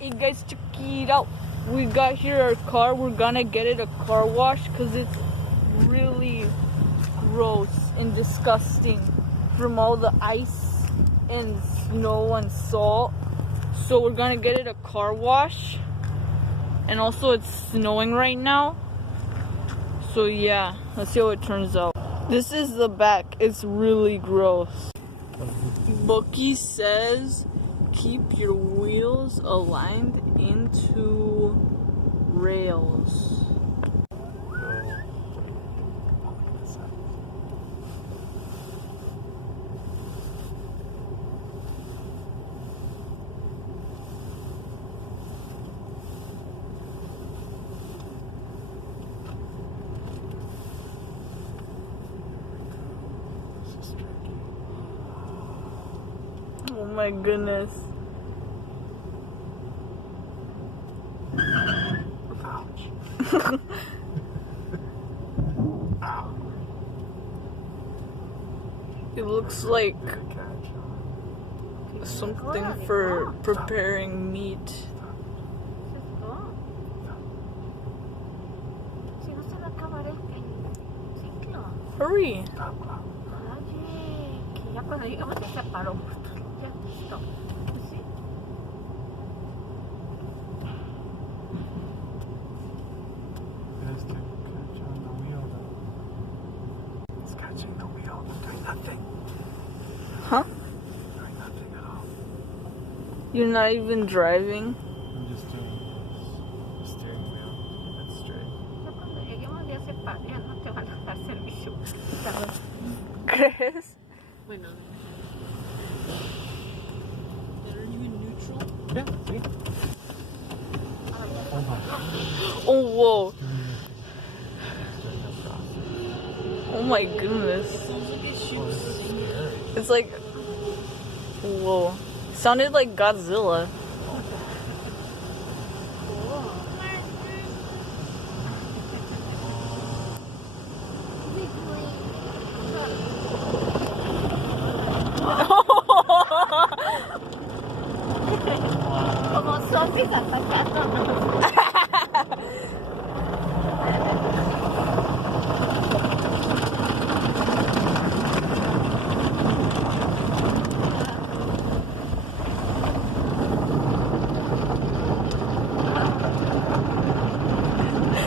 Hey guys, check it out. We got here our car. We're gonna get it a car wash because it's really gross and disgusting from all the ice and snow and salt. So we're gonna get it a car wash. And also it's snowing right now. So yeah, let's see how it turns out. This is the back. It's really gross. Bucky says keep your wheels aligned into rails. Oh my goodness. Ouch. It looks like something for preparing meat. Hurry! It's catching the wheel. It's doing nothing. Huh? Doing nothing at all. You're not even driving? I'm just doing the steering wheel. That's straight. Chris? Bueno. Are you in neutral? Yeah, see? Oh my. Oh, whoa. Doing that process. Oh my goodness. Sounds like it Oh, shoots. this is scary. It's like, whoa. Sounded like Godzilla. Como zombies atacándonos.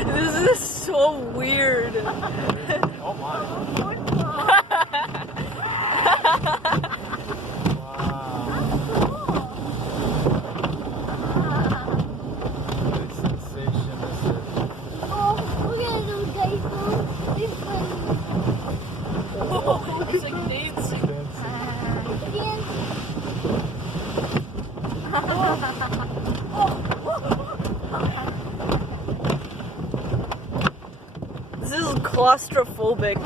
This is so weird. Oh my. What sensation is it? Oh, look at those guys go. This one. Whoa, it's like dancing. Again. This is claustrophobic.